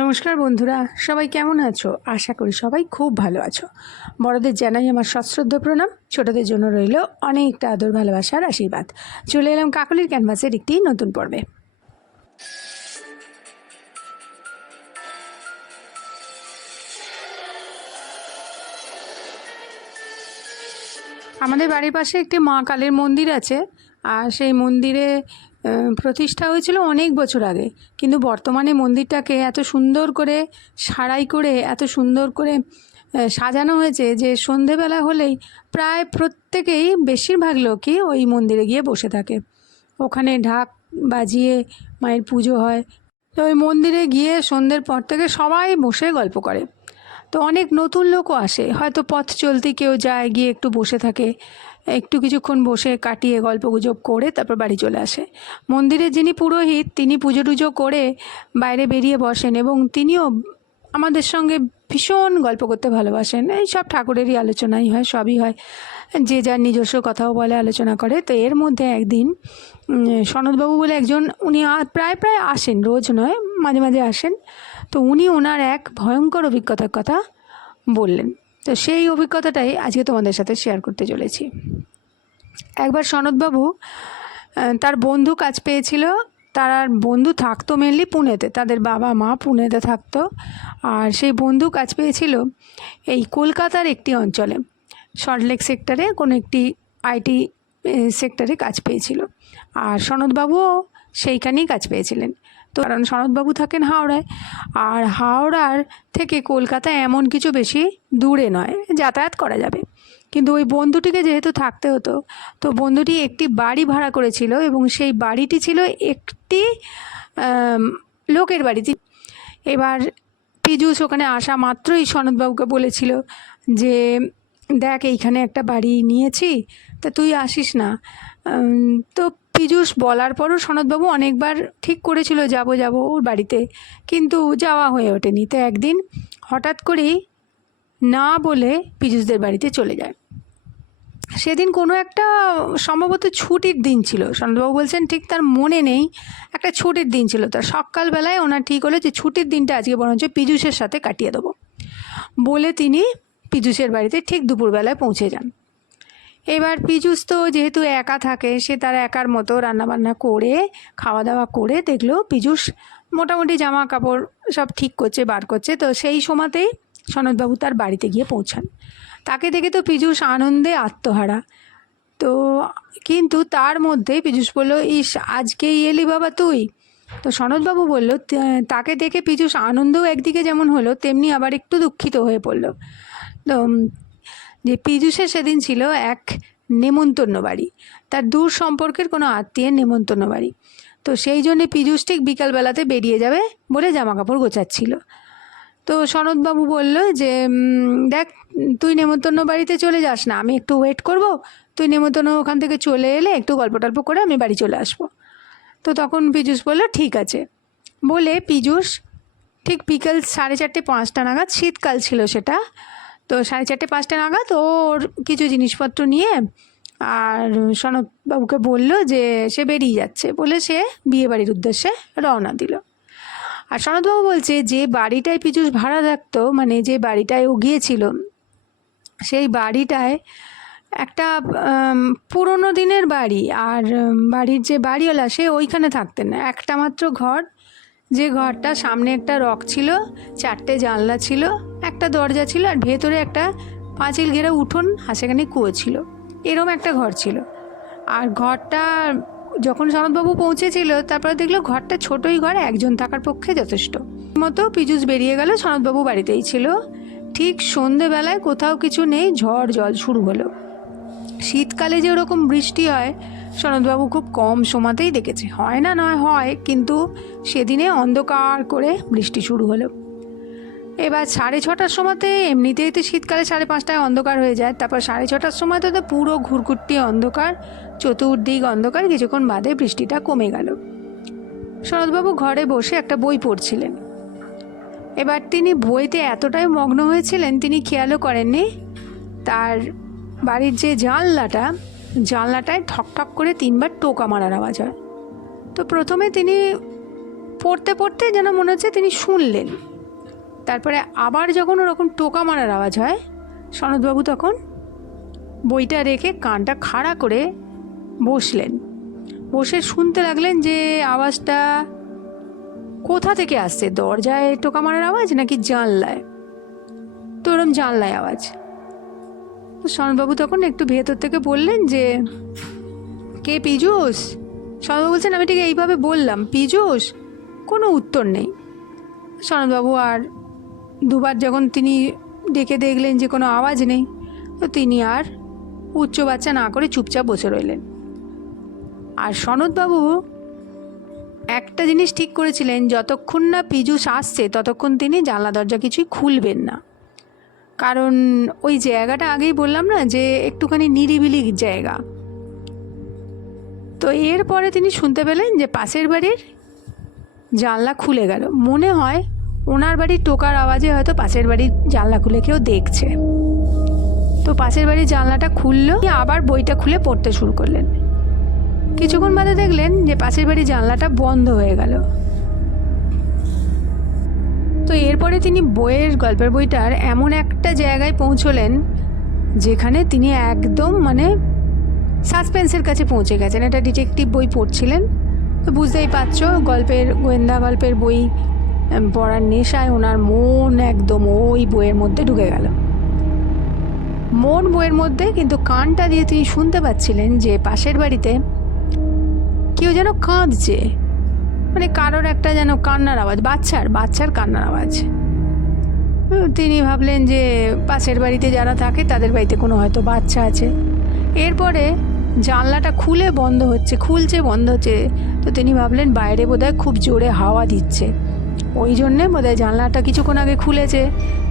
নমস্কার বন্ধুরা, সবাই কেমন আছো? আশা করি সবাই খুব ভালো আছো। বড়দের জানাই আমার সশ্রদ্ধ প্রণাম। ছোটদের জন্য রইল অনেকটা আদর ভালোবাসার আশীর্বাদ। চলে এলাম কাকলির ক্যানভাসের একটি নতুন পর্বে। আমাদের বাড়ির পাশে একটি মা কালীর মন্দির আছে, আর সেই মন্দিরে প্রতিষ্ঠা হয়েছিল অনেক বছর আগে। কিন্তু বর্তমানে মন্দিরটাকে এত সুন্দর করে সারাই করে, এত সুন্দর করে সাজানো হয়েছে যে সন্ধেবেলা হলেই প্রায় প্রত্যেকেই বেশিরভাগ লোকই ওই মন্দিরে গিয়ে বসে থাকে। ওখানে ঢাক বাজিয়ে মায়ের পুজো হয়। তো ওই মন্দিরে গিয়ে সন্ধ্যের পর থেকে সবাই বসে গল্প করে। তো অনেক নতুন লোকও আসে। হয়তো পথ চলতি কেউ যায়, গিয়ে একটু বসে থাকে। একটু কিছুক্ষণ বসে কাটিয়ে গল্প গুজব করে তারপর বাড়ি চলে আসে। মন্দিরের যিনি পুরোহিত, তিনি পুজো টুজো করে বাইরে বেরিয়ে বসেন এবং তিনিও আমাদের সঙ্গে ভীষণ গল্প করতে ভালোবাসেন। এই সব ঠাকুরেরই আলোচনাই হয়, সবই হয়। যে যার নিজস্ব কথাও বলে, আলোচনা করে। তো এর মধ্যে একদিন সনদবাবু বলে একজন, উনি প্রায় প্রায় আসেন, রোজ নয়, মাঝে মাঝে আসেন। তো উনি ওনার এক ভয়ঙ্কর অভিজ্ঞতার কথা বললেন। তো সেই অভিজ্ঞতাটাই আজকে তোমাদের সাথে শেয়ার করতে চলেছি। একবার সনদবাবু তার বন্ধু কাজ পেয়েছিল। তার বন্ধু থাকতো মেনলি পুনেতে, তাদের বাবা মা পুনেতে থাকতো। আর সেই বন্ধু কাজ পেয়েছিল এই কলকাতার একটি অঞ্চলে। সল্টলেক সেক্টরে কোনো একটি আইটি সেক্টরে কাজ পেয়েছিল। আর সনদবাবুও সেইখানেই কাজ পেয়েছিলেন। তো কারণ সনদবাবু থাকেন হাওড়ায়। আর হাওড়ার থেকে কলকাতা এমন কিছু বেশি দূরে নয়, যাতায়াত করা যাবে। কিন্তু ওই বন্ধুটিকে যেহেতু থাকতে হতো, তো বন্ধুটি একটি বাড়ি ভাড়া করেছিল এবং সেই বাড়িটি ছিল একটি লোকের বাড়িতে। এবার পীযূষ ওখানে আসা মাত্রই সনদবাবুকে বলেছিল যে, দেখ, এইখানে একটা বাড়ি নিয়েছি, তা তুই আসিস না। তো পীযূষ বলার পরও সনদবাবু অনেকবার ঠিক করেছিল, যাব যাব ওর বাড়িতে। কিন্তু যাওয়া হয়ে ওঠেনি। তো একদিন হঠাৎ করেই না বলে পীযূষদের বাড়িতে চলে যায়। সেদিন কোনো একটা সম্ভবত ছুটির দিন ছিল। সনদবাবু বলছেন, ঠিক তার মনে নেই, একটা ছুটির দিন ছিল। তার সকালবেলায় ওনার ঠিক হলো যে, ছুটির দিনটা আজকে বরঞ্চ পীযূষের সাথে কাটিয়ে দেবো। বলে তিনি পীযূষের বাড়িতে ঠিক দুপুরবেলায় পৌঁছে যান। এবার পীযূষ তো যেহেতু একা থাকে, সে তার একার মতো রান্নাবান্না করে খাওয়া দাওয়া করে দেখল পীযূষ মোটামুটি জামা কাপড় সব ঠিক করছে, বার করছে। তো সেই সময়তেই সনদবাবু তার বাড়িতে গিয়ে পৌঁছান। তাকে দেখে তো পীযূষ আনন্দে আত্মহারা। তো কিন্তু তার মধ্যে পীযূষ বলল, ইস, আজকেই এলি বাবা তুই? তো সনদবাবু বলল তাকে দেখে পীযূষ আনন্দও একদিকে যেমন হলো, তেমনি আবার একটু দুঃখিত হয়ে পড়ল। তো যে পীযূষের সেদিন ছিল এক নেমন্তন্ন বাড়ি। তার দূর সম্পর্কের কোনো আত্মীয়ের নেমন্তন্ন বাড়ি। তো সেই জন্যে পীযূষ ঠিক বিকালবেলাতে বেরিয়ে যাবে বলে জামা কাপড় গোছাচ্ছিল। তো সনদবাবু বলল যে দেখ, তুই নেমন্তন্ন বাড়িতে চলে যাস না। আমি একটু ওয়েট করব। তুই নেমন্তন্ন ওখান থেকে চলে এলে একটু গল্প টল্প করে আমি বাড়ি চলে আসব। তো তখন পীযূষ বলল, ঠিক আছে। বলে পীযূষ ঠিক বিকেল সাড়ে চারটে পাঁচটা নাগাদ শীতকাল ছিল সেটা। তো সাড়ে চারটে, পাঁচটা নাগাদ ওর কিছু জিনিসপত্র নিয়ে আর সনদবাবুকে বলল যে সে বেরিয়ে যাচ্ছে বলে সে বিয়ে বাড়ির উদ্দেশ্যে রওনা দিল। আর সনদবাবু বলছে যে বাড়িটায় পীযূষ ভাড়া থাকতো মানে যে বাড়িটায় ও গিয়েছিল, সেই বাড়িটায় একটা পুরনো দিনের বাড়ি আর বাড়ির যে বাড়িওয়ালা সে ওইখানে থাকতেন না। একটা মাত্র ঘর যে ঘরটা সামনে একটা রক ছিল, চারটে জানলা ছিল, একটা দরজা ছিল আর ভেতরে একটা পাঁচিল ঘেরা উঠোন আর সেখানে কুয়ো ছিল। এরম একটা ঘর ছিল। আর ঘরটা যখন সনদবাবু পৌঁছেছিল, তারপরে দেখল ঘরটা ছোটই ঘর, একজন থাকার পক্ষে যথেষ্ট। মতো পীযূষ বেরিয়ে গেল সনদবাবু বাড়িতেই ছিল। ঠিক সন্ধেবেলায় কোথাও কিছু নেই, ঝড় জল শুরু হলো। শীতকালে যে ওরকম বৃষ্টি হয় সনদবাবু খুব কম সময়তেই দেখেছে। হয় না, নয়, হয়, কিন্তু সেদিনে অন্ধকার করে বৃষ্টি শুরু হলো। এবার সাড়ে ছটার সময়তে, এমনিতেই তো শীতকালে সাড়ে পাঁচটায় অন্ধকার হয়ে যায়। তারপর সাড়ে ছটার সময় তো পুরো ঘুরকুট্টি অন্ধকার, চতুর্দিক অন্ধকার, কিছুক্ষণ বাদে বৃষ্টিটা কমে গেল। শরৎবাবু ঘরে বসে একটা বই পড়ছিলেন। এবার তিনি বইতে এতটাই মগ্ন হয়েছিলেন, তিনি খেয়ালও করেননি। তার বাড়ির যে জানলাটা জানলাটায় ঠক ঠক করে তিনবার টোকা মারার আওয়াজ হয়। তো প্রথমে তিনি পড়তে পড়তে যেন মনে হচ্ছে তিনি শুনলেন। তারপরে আবার যখন ওরকম টোকা মারার আওয়াজ হয়, সনদবাবু তখন বইটা রেখে কানটা খাড়া করে বসলেন। বসে শুনতে লাগলেন যে আওয়াজটা কোথা থেকে আসছে? দরজায় টোকা মারার আওয়াজ নাকি জানলায়? তো ওরম জানলায় আওয়াজ। সনবাবু তখন একটু ভেতর থেকে বললেন যে, কে পীযুষ? সনবাবু বলছেন, আমি ঠিক এইভাবে বললাম, পীযুষ? কোনো উত্তর নেই। সনদবাবু আর দুবার যখন তিনি ডেকে দেখলেন যে কোনো আওয়াজ নেই, তো তিনি আর উচ্চ বাচ্চা না করে চুপচাপ বসে রইলেন। আর সনদবাবু একটা জিনিস ঠিক করেছিলেন, যতক্ষণ না পীযুষ আসছে, ততক্ষণ তিনি জানলা দরজা কিছুই খুলবেন না। কারণ ওই জায়গাটা আগেই বললাম না যে একটুখানি নিরিবিলি জায়গা। তো এরপরে তিনি শুনতে পেলেন যে পাশের বাড়ির জানলা খুলে গেল। মনে হয় ওনার বাড়ির টোকার আওয়াজে হয়তো পাশের বাড়ির জানলা খুলে কেউ দেখছে। তো পাশের বাড়ির জানলাটা খুললো আবার বইটা খুলে পড়তে শুরু করলেন। কিছুক্ষণ বাদে দেখলেন যে পাশের বাড়ির জানলাটা বন্ধ হয়ে গেল। তো এরপরে তিনি বইয়ের, গল্পের বইটার এমন একটা জায়গায় পৌঁছলেন যেখানে তিনি একদম মানে সাসপেন্সের কাছে পৌঁছে গেছেন। একটা ডিটেকটিভ বই পড়ছিলেন। তো বুঝতেই পারছ, গল্পের, গোয়েন্দা গল্পের বই পড়ার নেশায় ওনার মন একদম ওই বইয়ের মধ্যে ঢুকে গেল। মন বইয়ের মধ্যে কিন্তু কানটা দিয়ে তিনি শুনতে পাচ্ছিলেন যে পাশের বাড়িতে কেউ যেন কাঁদছে। মানে কারোর একটা যেন কান্নার আওয়াজ, বাচ্চার বাচ্চার কান্নার আওয়াজ। তিনি ভাবলেন যে পাশের বাড়িতে যারা থাকে তাদের বাড়িতে কোনো হয়তো বাচ্চা আছে। এরপরে জানলাটা খুলে বন্ধ হচ্ছে, খুলছে, বন্ধ হচ্ছে। তো তিনি ভাবলেন বাইরে বোধহয় খুব জোরে হাওয়া দিচ্ছে। ওই জন্যে বোধহয় জানলাটা কিছুক্ষণ আগে খুলেছে।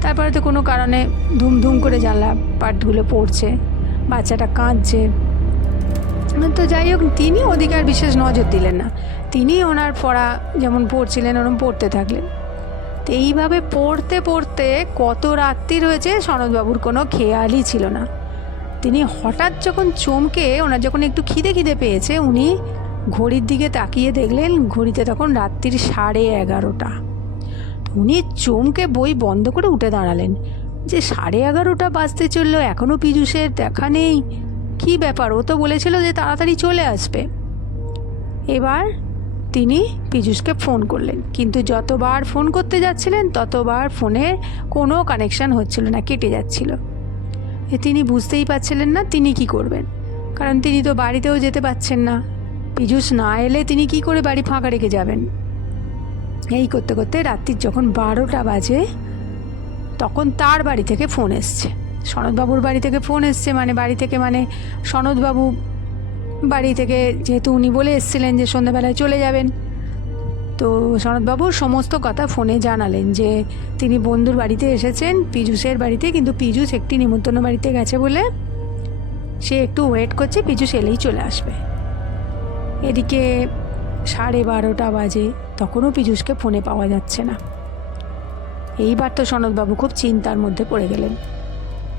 তারপরে তো কোনো কারণে ধুম ধুম করে জানলা পাটগুলো পড়ছে, বাচ্চাটা কাঁদছে। তো যাই হোক, তিনি আর বিশেষ নজর দিলেন না। তিনি ওনার পড়া যেমন পড়ছিলেন, ওরম পড়তে থাকলেন। তো এইভাবে পড়তে পড়তে কত রাত্রি রয়েছে, সনদবাবুর কোনো খেয়ালই ছিল না। তিনি হঠাৎ যখন চমকে, ওনার যখন একটু খিদে খিদে পেয়েছে, উনি ঘড়ির দিকে তাকিয়ে দেখলেন, ঘড়িতে তখন রাত্রির সাড়ে এগারোটা। উনি চমকে বই বন্ধ করে উঠে দাঁড়ালেন। যে সাড়ে এগারোটা বাজতে চলল এখনও পীযুষের দেখা নেই। কী ব্যাপার? ও তো বলেছিল যে তাড়াতাড়ি চলে আসবে। এবার তিনি পীযুষকে ফোন করলেন। কিন্তু যতবার ফোন করতে যাচ্ছিলেন, ততবার ফোনে কোনো কানেকশান হচ্ছিল না, কেটে যাচ্ছিল। তিনি বুঝতেই পারছিলেন না তিনি কি করবেন। কারণ তিনি তো বাড়িতেও যেতে পারছেন না। পীযুষ না এলে তিনি কি করে বাড়ি ফাঁকা রেখে যাবেন? এই করতে করতে রাত্রির যখন বারোটা বাজে, তখন তার বাড়ি থেকে ফোন এসছে। সনদবাবুর বাড়ি থেকে ফোন এসছে মানে বাড়ি থেকে মানে সনদবাবু বাড়ি থেকে, যেহেতু উনি বলে এসেছিলেন যে সন্ধ্যাবেলায় চলে যাবেন। তো সনদবাবু সমস্ত কথা ফোনে জানালেন যে তিনি বন্ধুর বাড়িতে এসেছেন, পীযুষের বাড়িতে, কিন্তু পীযুষ একটি নিমন্ত্রণ বাড়িতে গেছে বলে সে একটু ওয়েট করছে, পীযুষ এলেই চলে আসবে। এদিকে সাড়ে বারোটা বাজে, তখনও পীযুষকে ফোনে পাওয়া যাচ্ছে না। এইবার তো সনদবাবু খুব চিন্তার মধ্যে পড়ে গেলেন।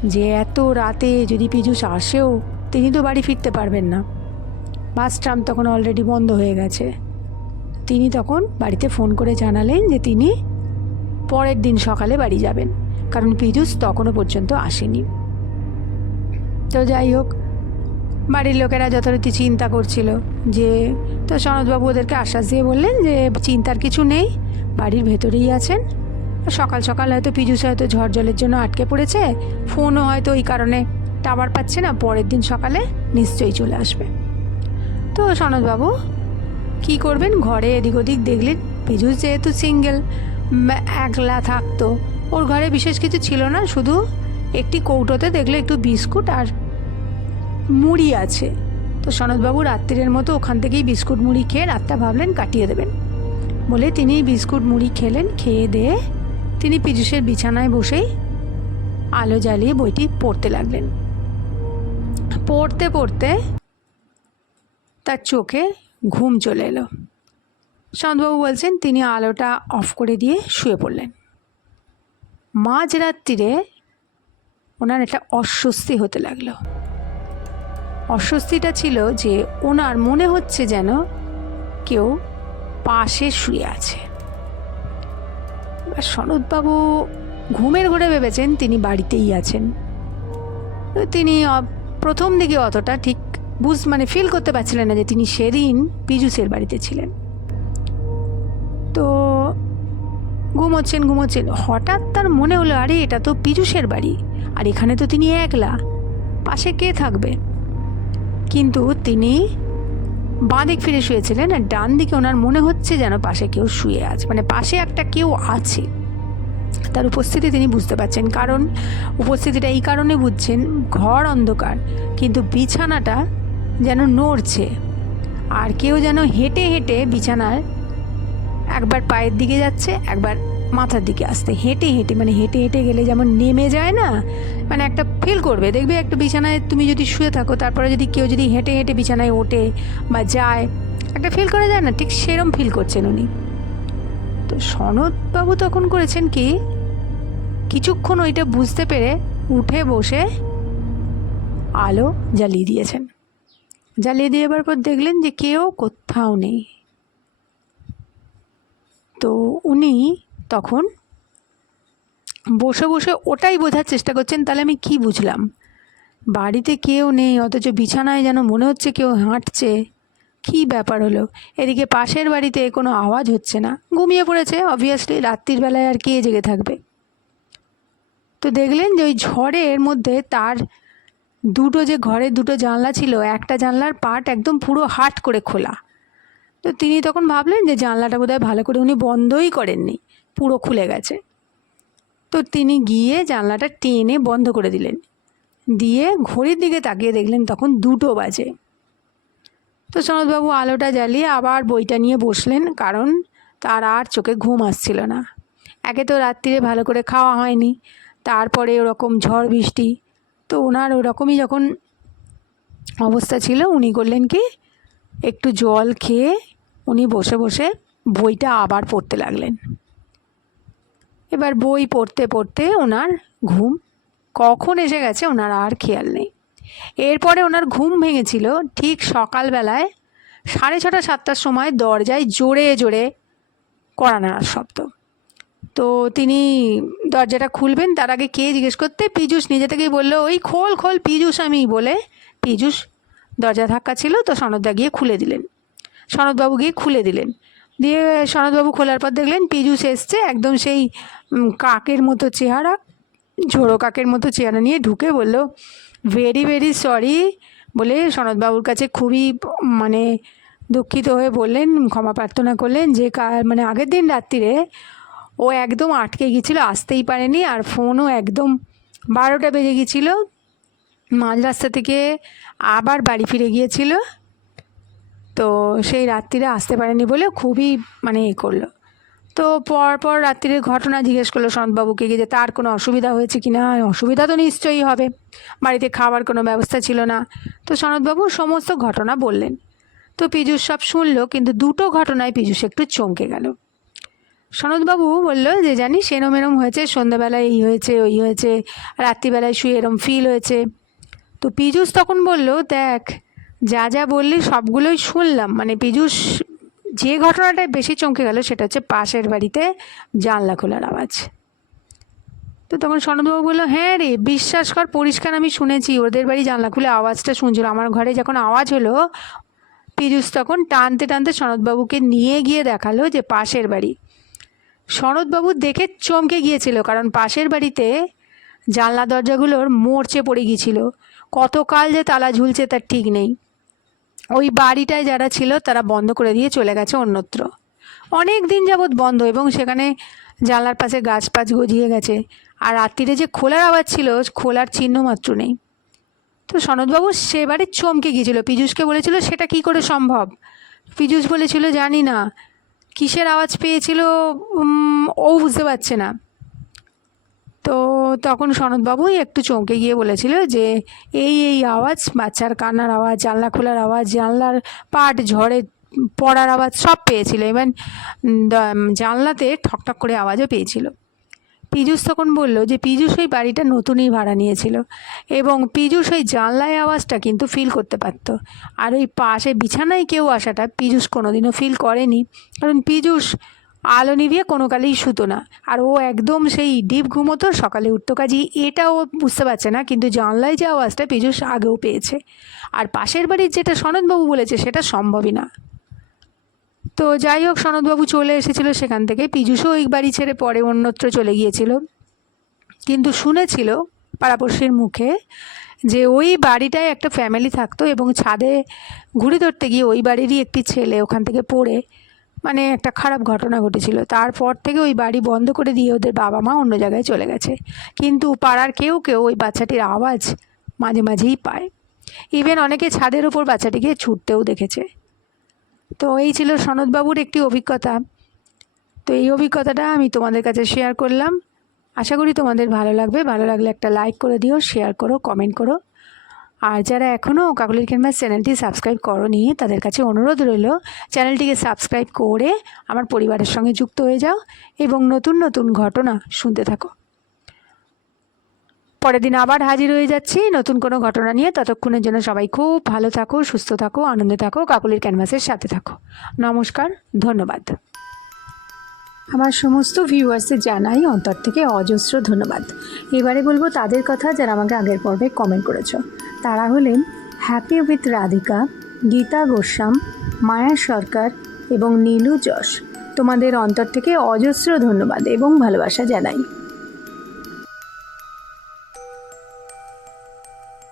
যে এত রাতে যদি পীযুষ আসেও, তিনি তো বাড়ি ফিরতে পারবেন না। বাস ট্রাম তখন অলরেডি বন্ধ হয়ে গেছে। তিনি তখন বাড়িতে ফোন করে জানালেন যে তিনি পরের দিন সকালে বাড়ি যাবেন, কারণ পীযুষ তখনও পর্যন্ত আসেনি। তো যাই হোক, বাড়ির লোকেরা যথারীতি চিন্তা করছিল যে, তো সনদবাবু ওদেরকে আশ্বাস দিয়ে বললেন যে চিন্তার কিছু নেই, বাড়ির ভেতরেই আছেন। সকাল সকাল হয়তো পীযুষ হয়তো ঝড় জলের জন্য আটকে পড়েছে, ফোনও হয়তো ওই কারণে টাওয়ার পাচ্ছে না, পরের দিন সকালে নিশ্চয়ই চলে আসবে। তো সনদবাবু কী করবেন? ঘরে এদিক ওদিক দেখলেন পীযুষ যেহেতু সিঙ্গেল একলা থাকতো। ওর ঘরে বিশেষ কিছু ছিল না, শুধু একটি কৌটোতে দেখলে একটু বিস্কুট আর মুড়ি আছে। তো সনদবাবু রাত্রিরের মতো ওখান থেকেই বিস্কুট মুড়ি খেয়ে রাতটা ভাবলেন কাটিয়ে দেবেন। বলে তিনি বিস্কুট মুড়ি খেলেন, খেয়ে দিয়ে তিনি পীযুষের বিছানায় বসেই আলো জ্বালিয়ে বইটি পড়তে লাগলেন। পড়তে পড়তে তার চোখে ঘুম চলে এলো। সন্তবাবু বলছেন, তিনি আলোটা অফ করে দিয়ে শুয়ে পড়লেন। মাঝরাত্রিরে ওনার একটা অস্বস্তি হতে লাগল। অস্বস্তিটা ছিল যে ওনার মনে হচ্ছে যেন কেউ পাশে শুয়ে আছে। সনদবাবু ঘুমের ঘরে ভেবেছেন তিনি বাড়িতেই আছেন। তিনি প্রথম দিকে অতটা ঠিক বুঝ মানে ফিল করতে পারছিলেন না যে তিনি সেদিন পীযুষের বাড়িতে ছিলেন। তো ঘুমোচ্ছেন ঘুমোচ্ছেন। হঠাৎ তার মনে হলো, আরে, এটা তো পীযুষের বাড়ি। আর এখানে তো তিনি একলা। পাশে কে থাকবে? কিন্তু তিনি বাঁ দিক ফিরে শুয়েছিলেন আর ডান দিকে ওনার মনে হচ্ছে যেন পাশে কেউ শুয়ে আছে। মানে পাশে একটা কেউ আছে। তার উপস্থিতি তিনি বুঝতে পারছেন। কারণ উপস্থিতিটা এই কারণে বুঝছেন, ঘর অন্ধকার। কিন্তু বিছানাটা যেন নড়ছে। আর কেউ যেন হেঁটে হেঁটে বিছানার একবার পায়ের দিকে যাচ্ছে, একবার মাথার দিকে আসতে। হেঁটে হেঁটে মানে হেঁটে হেঁটে গেলে যেমন নেমে যায় না মানে একটা ফিল করবে। দেখবে একটা বিছানায় তুমি যদি শুয়ে থাকো, তারপরে যদি কেউ যদি হেঁটে হেঁটে বিছানায় ওঠে বা যায়, একটা ফিল করা যায় না? ঠিক সেরম ফিল করছেন উনি। তো সনদবাবু তখন করেছেন কি, কিছুক্ষণ ওইটা বুঝতে পেরে উঠে বসে আলো জ্বালিয়ে দিয়েছেন। জ্বালিয়ে দেওয়ার পর দেখলেন যে কেউ কোথাও নেই। তো উনি তখন বসে বসে ওটাই বোঝার চেষ্টা করছেন, তাহলে আমি কি বুঝলাম? বাড়িতে কেউ নেই, অথচ বিছানায় যেন মনে হচ্ছে কেউ হাঁটছে। কি ব্যাপার হলো? এদিকে পাশের বাড়িতে কোনো আওয়াজ হচ্ছে না। ঘুমিয়ে পড়েছে অবভিয়াসলি রাত্রির বেলায় আর কে জেগে থাকবে? তো দেখলেন যে ওই ঝড়ের মধ্যে তার দুটো যে ঘরে দুটো জানলা ছিল, একটা জানলার পাট একদম পুরো হাট করে খোলা। তো তিনি তখন ভাবলেন যে জানলাটা বোধহয় ভালো করে উনি বন্ধই করেননি, পুরো খুলে গেছে। তো তিনি গিয়ে জানলাটা টেনে বন্ধ করে দিলেন। দিয়ে ঘড়ির দিকে তাকিয়ে দেখলেন তখন দুটো বাজে। তো সনদবাবু আলোটা জ্বালিয়ে আবার বইটা নিয়ে বসলেন, কারণ তার আর চোখে ঘুম আসছিল না। একে তো রাত্রিরে ভালো করে খাওয়া হয়নি, তারপরে ওরকম ঝড় বৃষ্টি তো ওনার ওরকমই যখন অবস্থা ছিল, উনি করলেন কি, একটু জল খেয়ে উনি বসে বসে বইটা আবার পড়তে লাগলেন। এবার বই পড়তে পড়তে ওনার ঘুম কখন এসে গেছে ওনার আর খেয়াল নেই। এরপরে ওনার ঘুম ভেঙেছিল ঠিক সকালবেলায় সাড়ে ছটা, সাতটার সময় দরজায় জোরে জোরে কড়া শব্দ। তো তিনি দরজাটা খুলবেন, তার আগে কে জিজ্ঞেস করতে, পীযূষ নিজে থেকেই বলল, ওই খোল খোল, পীযূষ আমি বলে পীযূষ দরজা ধাক্কা ছিল, তো সনদদা গিয়ে খুলে দিলেন। সনদবাবু গিয়ে খুলে দিলেন। দিয়ে সনদবাবু খোলার পর দেখলেন পীযুষ এসছে, একদম সেই কাকের মতো চেহারা, ঝোড়ো কাকের মতো চেহারা নিয়ে ঢুকে বলল ভেরি ভেরি সরি বলে সনদবাবুর কাছে খুবই মানে দুঃখিত হয়ে বললেন, ক্ষমা প্রার্থনা করলেন যে কার মানে আগের দিন রাত্রিরে ও একদম আটকে গিয়েছিল, আসতেই পারেনি আর ফোনও একদম বারোটা বেজে গিয়েছিল। মাঝ রাস্তা থেকে আবার বাড়ি ফিরে গিয়েছিল। তো সেই রাত্রিরে আসতে পারেনি বলে খুবই মানে এ করল। তো পর পর রাত্রিরে ঘটনা জিজ্ঞেস করল সন্তবাবুকে গিয়ে যে তার কোনো অসুবিধা হয়েছে কি না? অসুবিধা তো নিশ্চয়ই হবে, বাড়িতে খাবার কোনো ব্যবস্থা ছিল না। তো সনদবাবু সমস্ত ঘটনা বললেন। তো পীযূষ সব শুনলো, কিন্তু দুটো ঘটনায় পীযূষ একটু চমকে গেল। সনদবাবু বলল যে জানিস এরম এরম হয়েছে, সন্ধ্যাবেলায় এই হয়েছে, ওই হয়েছে, রাত্রিবেলায় শুয়ে এরম ফিল হয়েছে। তো পীযূষ তখন বলল, দেখ, যা যা বললি সবগুলোই শুনলাম। মানে পীযূষ যে ঘটনাটায় বেশি চমকে গেল সেটা হচ্ছে পাশের বাড়িতে জানলা খোলার আওয়াজ। তো তখন সনদবাবু বলল হ্যাঁ রে, বিশ্বাস কর, পরিষ্কার আমি শুনেছি। ওদের বাড়ি জানলা খুলে আওয়াজটা শুনছিল। আমার ঘরে যখন আওয়াজ হলো, পীযূষ তখন টানতে টানতে সনদবাবুকে নিয়ে গিয়ে দেখাল যে পাশের বাড়ি। সনদবাবু দেখে চমকে গিয়েছিল, কারণ পাশের বাড়িতে জানলা দরজাগুলোর মরচে পড়ে গিয়েছিল। কতকাল যে তালা ঝুলছে তার ঠিক নেই। ওই বাড়িটায় যারা ছিল, তারা বন্ধ করে দিয়ে চলে গেছে অন্যত্র। অনেক দিন যাবৎ বন্ধ এবং সেখানে জানলার পাশে গাছ পাছ গজিয়ে গেছে। আর রাত্রিরে যে খোলার আওয়াজ ছিল, খোলার চিহ্ন মাত্র নেই। তো সনদবাবু সেবারে চমকে গিয়েছিল। পীযূষকে বলেছিল, সেটা কি করে সম্ভব? পীযূষ বলেছিল, জানি না। কিসের আওয়াজ পেয়েছিল ও বুঝতে পারছে না। তো তখন সনদবাবুই একটু চমকে গিয়ে বলেছিল যে, এই এই আওয়াজ, বাচ্চার কান্নার আওয়াজ, জানলা খোলার আওয়াজ, জানলার পাট, ঝড়ে পড়ার আওয়াজ সব পেয়েছিল। ইভেন জানলাতে ঠকঠক করে আওয়াজও পেয়েছিল। পীযূষ তখন বলল যে পীযূষ ওই বাড়িটা নতুনই ভাড়া নিয়েছিল এবং পীযূষ ওই জানলায় আওয়াজটা কিন্তু ফিল করতে পারত। আর ওই পাশে বিছানায় কেউ আসাটা পীযূষ কোনোদিনও ফিল করেনি। কারণ পীযূষ আলো নিভিয়ে কোনো কালেই শুতো না। আর ও একদম সেই ডিপ ঘুমোতো, সকালে উঠতো। কাজে এটা ও বুঝতে পারছে না, কিন্তু জানলায় যে আওয়াজটা পীযূষ আগেও পেয়েছে। আর পাশের বাড়ির যেটা সনদবাবু বলেছে, সেটা সম্ভবই না। তো যাই হোক, সনদবাবু চলে এসেছিল সেখান থেকে। পীযূষও ওই বাড়ি ছেড়ে পরে অন্যত্র চলে গিয়েছিল। কিন্তু শুনেছিল পাড়াপড়শির মুখে যে ওই বাড়িটায় একটা ফ্যামিলি থাকতো এবং ছাদে ঘুরে ধরতে গিয়ে ওই বাড়িরই একটি ছেলে ওখান থেকে পড়ে। মানে একটা খারাপ ঘটনা ঘটেছিল। তারপর থেকে ওই বাড়ি বন্ধ করে দিয়ে ওদের বাবা মা অন্য জায়গায় চলে গেছে। কিন্তু পাড়ার কেউ কেউ ওই বাচ্চাটির আওয়াজ মাঝে মাঝেই পায়। ইভেন অনেকে ছাদের ওপর বাচ্চাটিকে ছুটতেও দেখেছে। তো এই ছিল সনদবাবুর একটি অভিজ্ঞতা। তো এই অভিজ্ঞতাটা আমি তোমাদের কাছে শেয়ার করলাম। আশা করি তোমাদের ভালো লাগবে। ভালো লাগলে একটা লাইক করে দিও শেয়ার করো কমেন্ট করো। আর যারা এখনও কাকুলির ক্যানভাস চ্যানেলটি সাবস্ক্রাইব করনি, তাদের কাছে অনুরোধ রইল, চ্যানেলটিকে সাবস্ক্রাইব করে আমার পরিবারের সঙ্গে যুক্ত হয়ে যাও এবং নতুন নতুন ঘটনা শুনতে থাকো। পরের দিন আবার হাজির হয়ে যাচ্ছি। নতুন কোনো ঘটনা নিয়ে ততক্ষণের জন্য সবাই খুব ভালো থাকো, সুস্থ থাকো, আনন্দে থাকো, কাকুলির ক্যানভাসের সাথে থাকো। নমস্কার, ধন্যবাদ। আমার সমস্ত ভিউয়ার্সদের জানাই অন্তর থেকে অজস্র ধন্যবাদ। এবারে বলব তাদের কথা যারা আমাকে আগের পর্বে কমেন্ট করেছ। তারা হলেন হ্যাপি উইথ রাধিকা গীতা গোস্বাম মায়া সরকার এবং নীলু যশ তোমাদের অন্তর থেকে অজস্র ধন্যবাদ এবং ভালোবাসা জানাই।